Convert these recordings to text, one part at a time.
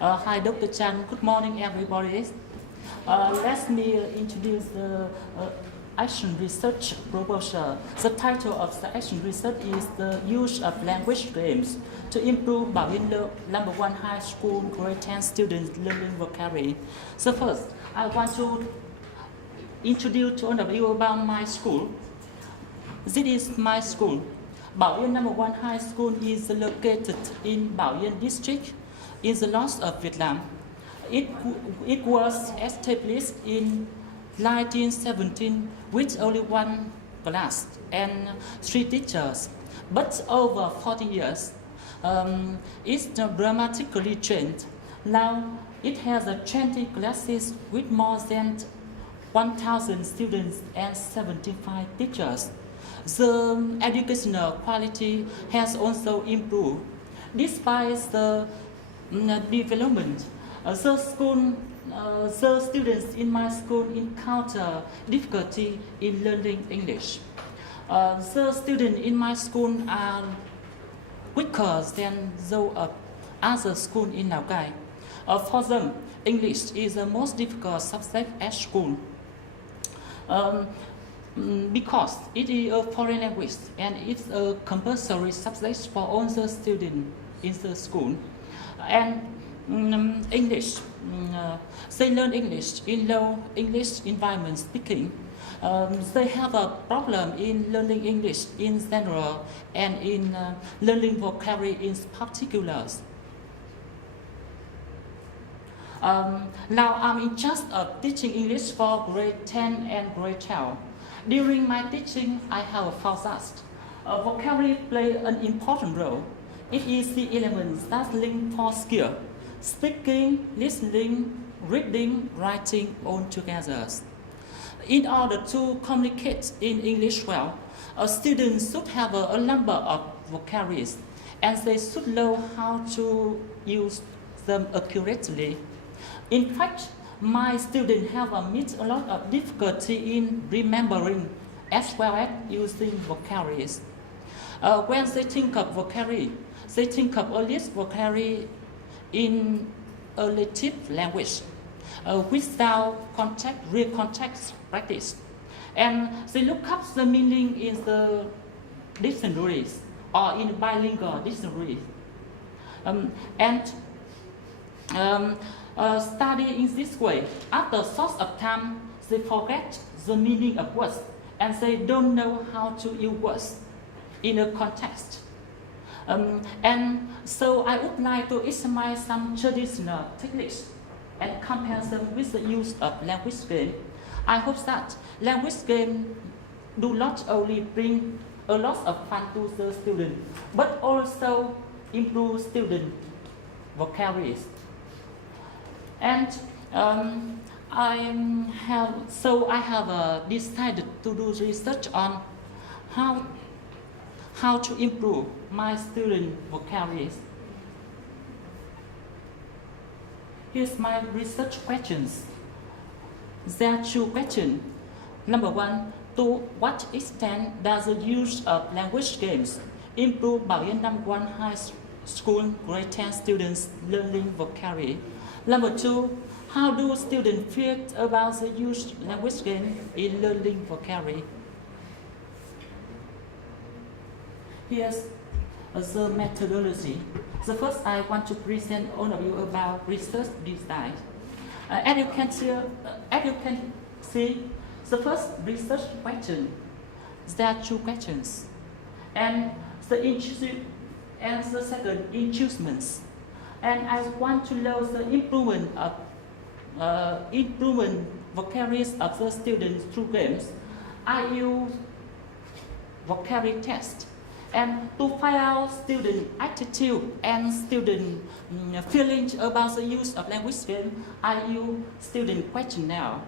Hi, Dr. Chan. Good morning, everybody. Let me introduce the action research proposal. The title of the action research is the use of language games to improve Bảo Yên Number 1 High School grade 10 students' learning vocabulary. So first, I want to introduce to all of you about my school. This is my school. Bảo Yên Number 1 High School is located in Bảo Yên district in the north of Vietnam. It was established in 1917 with only one class and 3 teachers. But over 40 years, it's dramatically changed. Now it has 20 classes with more than 1,000 students and 75 teachers. The educational quality has also improved. Despite the development, the students in my school encounter difficulty in learning English. The students in my school are weaker than those of other schools in Lào Cai. For them, English is the most difficult subject at school. Because it is a foreign language and it's a compulsory subject for all the students in the school. And English, they learn English in low English environment speaking. They have a problem in learning English in general and in learning vocabulary in particular. Now I'm in charge of teaching English for grade 10 and grade 12. During my teaching, I have found that vocabulary plays an important role. It is the element that links 4 skills: speaking, listening, reading, writing all together. In order to communicate in English well, a student should have a number of vocabularies and they should know how to use them accurately. In fact, my students have met a lot of difficulty in remembering as well as using vocabularies. When they think of vocabulary, they think of a list vocabulary in a native language without real context practice. And they look up the meaning in the dictionaries or in bilingual dictionaries. Study in this way, after a short of time, they forget the meaning of words and they don't know how to use words in a context. And so I would like to examine some traditional techniques and compare them with the use of language game. I hope that language games do not only bring a lot of fun to the student, but also improve student vocabularies. And I have decided to do research on how to improve my student vocabularies. Here's my research questions. There are 2 questions. Number 1, to what extent does the use of language games improve Bảo Yên Number 1 High School grade 10 students' learning vocabulary? Number 2, how do students feel about the use of language game in learning vocabulary? Here's the methodology. So first, I want to present all of you about research design. As you can see, the first research question, there are 2 questions, and the second inducements. And I want to know the improvement vocabularies of the students through games. I use vocabulary test. And to find out student attitude and student feelings about the use of language game, I use student questionnaire.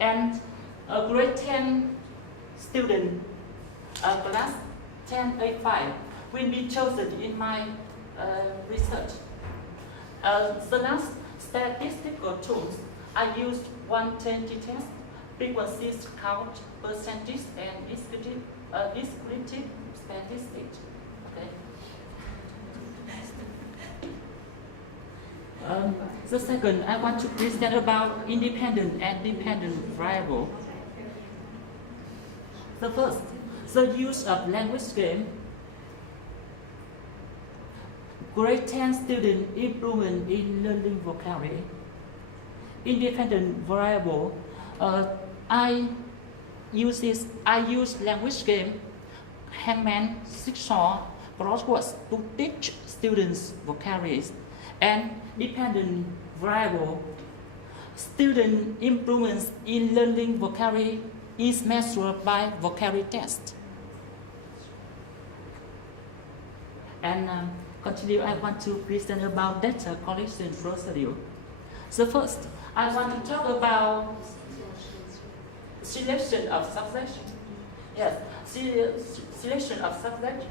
And a grade 10 student, class 10A5, will be chosen in my research. The last statistical tools, I used 120 test, frequencies count, percentage, and descriptive statistics. Okay. The second, I want to present about independent and dependent variable. The first, the use of language game. Grade 10 student improvement in learning vocabulary. Independent variable. I use language game, hangman, jigsaw, crosswords to teach students vocabulary. And dependent variable. Student improvements in learning vocabulary is measured by vocabulary test. And continue, I want to present about data collection procedure. So first, I want to talk about selection of subject. Yes, selection of subject.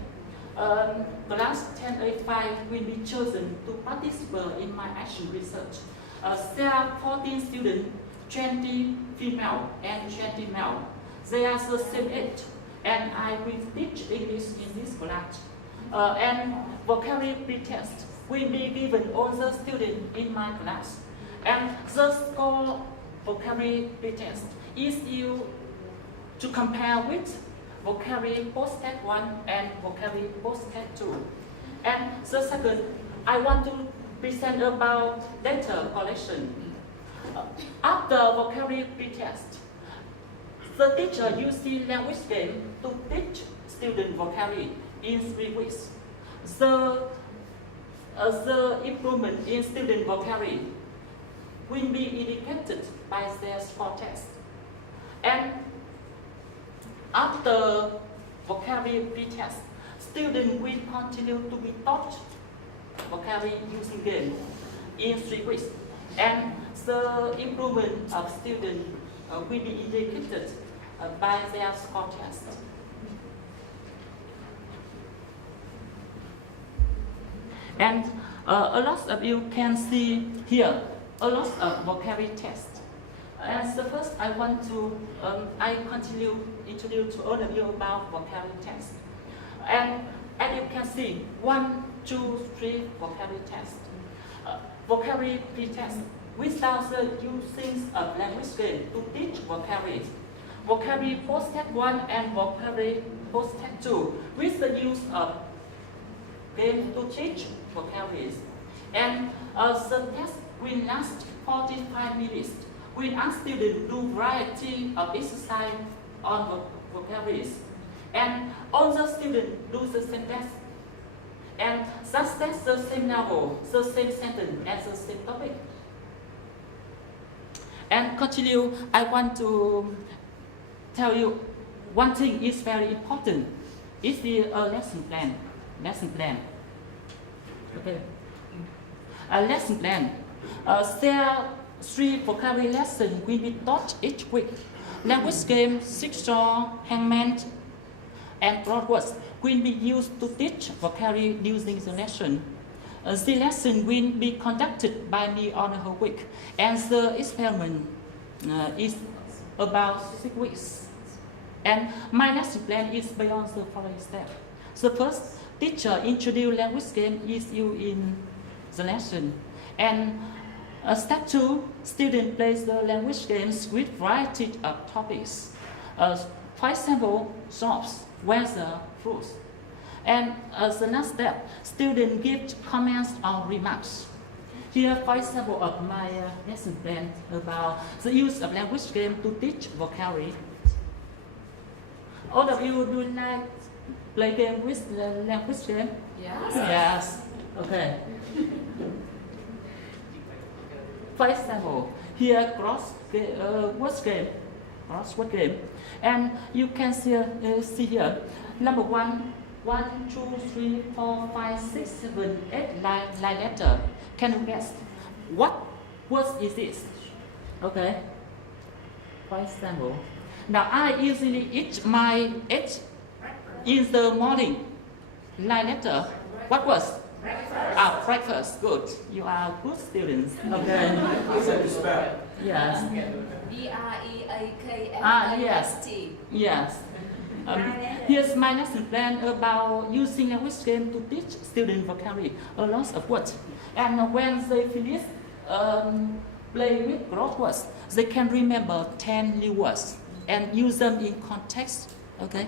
Class 10A5 will be chosen to participate in my action research. There are 14 students, 20 female and 20 male. They are the same age, and I will teach English in this class. And vocabulary pretest will be given all the students in my class. And the score vocabulary pretest is used to compare with vocabulary post-test 1 and vocabulary post-test 2. And the second, I want to present about data collection. After vocabulary pretest, the teacher uses language game to teach student vocabulary in 3 weeks. The improvement in student vocabulary will be indicated by their score test. And after vocabulary pretest, students will continue to be taught vocabulary using game in 3 weeks. And the improvement of students will be indicated by their score test. And a lot of you can see here a lot of vocabulary tests. And so first, I want to introduce to all of you about vocabulary tests. And as you can see, 1, 2, 3 vocabulary tests. Vocabulary pretest without the using of language game to teach vocabulary. Vocabulary post-test 1 and vocabulary post-test 2 with the use of game to teach vocabulary. And the test will last 45 minutes. We ask students to do variety of exercise on vocabularies. And all the students do the same test. And such test the same level, the same sentence, and the same topic. And continue, I want to tell you one thing is very important. It's the lesson plan. Lesson plan. Okay. A lesson plan. There are 3 vocabulary lessons will be taught each week. Language game, jigsaw, hangman, and crosswords will be used to teach vocabulary using the lesson. The lesson will be conducted by me on a whole week, and the experiment is about 6 weeks. And my lesson plan is beyond the following steps. The first, teacher introduce language game is used in the lesson. And step 2, student plays the language games with variety of topics. For example, jobs, weather, fruits. And the next step, student give comments or remarks. Here, for example, of my lesson plan about the use of language game to teach vocabulary. All of you do like play game with the language game? Yes. Yes. Okay. For example, here crossword game, and you can see here number 1, 1, 2, 3, 4, 5, 6, 7, 8 line letter. Can you guess what word is this? Okay. For example, now I usually eat my egg in the morning. Line letter. What was? Breakfast. Breakfast. Good. You are good students. Okay. Yes. B-R-E-A-K-F-A-S-T. Yes. Here's my lesson plan about using language game to teach student vocabulary. A lot of words. And when they finish play with road words, they can remember 10 new words and use them in context. Okay.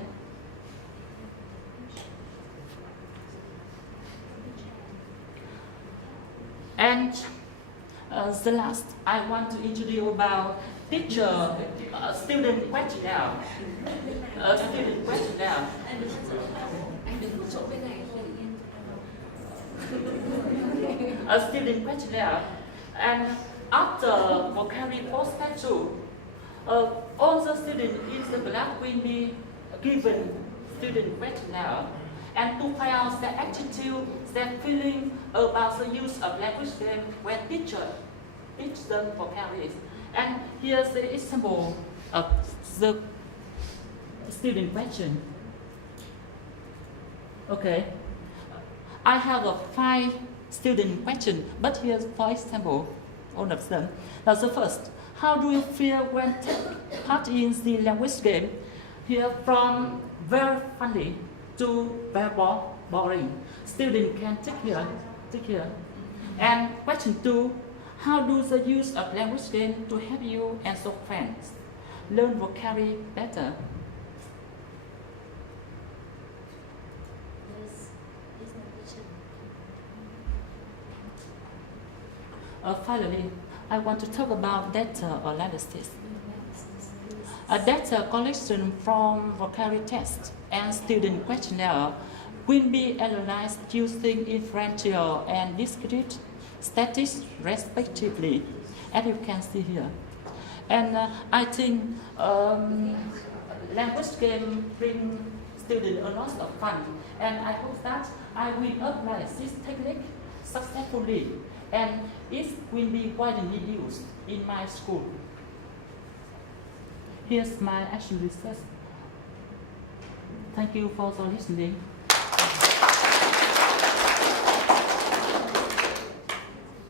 And the last, I want to introduce about teacher student questionnaire. Student questionnaire. A student questionnaire. And after vocabulary post-statute, all the students in the class will be given student questionnaire and to find out their attitude, their feeling about the use of language game when teacher teach them vocabulary. And here's the example of the student question. Okay, I have a 5 student question, but here's 4 example, all of them. Now the first, how do you feel when take part in the language game? Here from very funny to very boring. Student can take here. And question 2, how do the use of language game to help you and your friends learn vocabulary better? Finally, I want to talk about data analysis. A data collection from vocabulary tests and student questionnaire will be analyzed using inferential and discrete statistics respectively, as you can see here. And I think language game bring students a lot of fun, and I hope that I will apply this technique successfully, and it will be widely used in my school. Here's my action research. Thank you for listening.